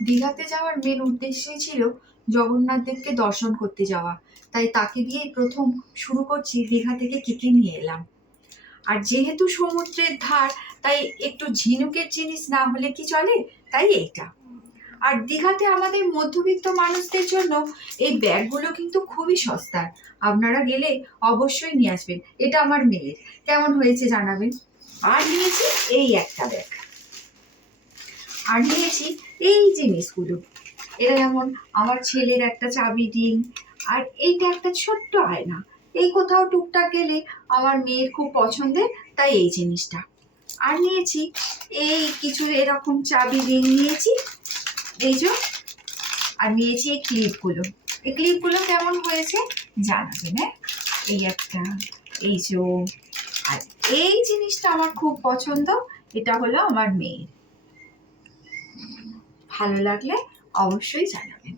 দীঘাতে যাওয়ার মেন উদ্দেশ্যই ছিল জগন্নাথ দেবকে দর্শন করতে যাওয়া। তাই তাকে দিয়েই প্রথম শুরু করছি। দীঘা থেকে কি কি নিয়ে এলাম। আর যেহেতু সমুদ্রের ধার, তাই একটু ঝিনুকের জিনিস না হলে কি চলে, তাই এইটা। আর দীঘাতে আমাদের মধ্যবিত্ত মানুষদের জন্য এই ব্যাগগুলো কিন্তু খুবই সস্তার। আপনারা গেলে অবশ্যই নিয়ে আসবেন। এটা আমার মেয়ের, কেমন হয়েছে জানাবেন। আর নিয়েছি এই একটা ব্যাগ, আর নিয়েছি এই জিনিসগুলো। এটা যেমন আমার ছেলের একটা চাবি রিং, আর এইটা একটা ছোট্ট আয়না। এই কোথাও টুকটাক গেলে আমার মেয়ের খুব পছন্দের, তাই এই জিনিসটা। আর নিয়েছি এই কিছু এরকম চাবি রিং নিয়েছি, এই যে। আর নিয়েছি এই ক্লিপগুলো। এই ক্লিপগুলো কেমন হয়েছে জানাবেন। হ্যাঁ, এই একটা, এই যে। আর এই জিনিসটা আমার খুব পছন্দ, এটা হলো আমার মেয়ের। ভালো লাগলে অবশ্যই জানাবেন।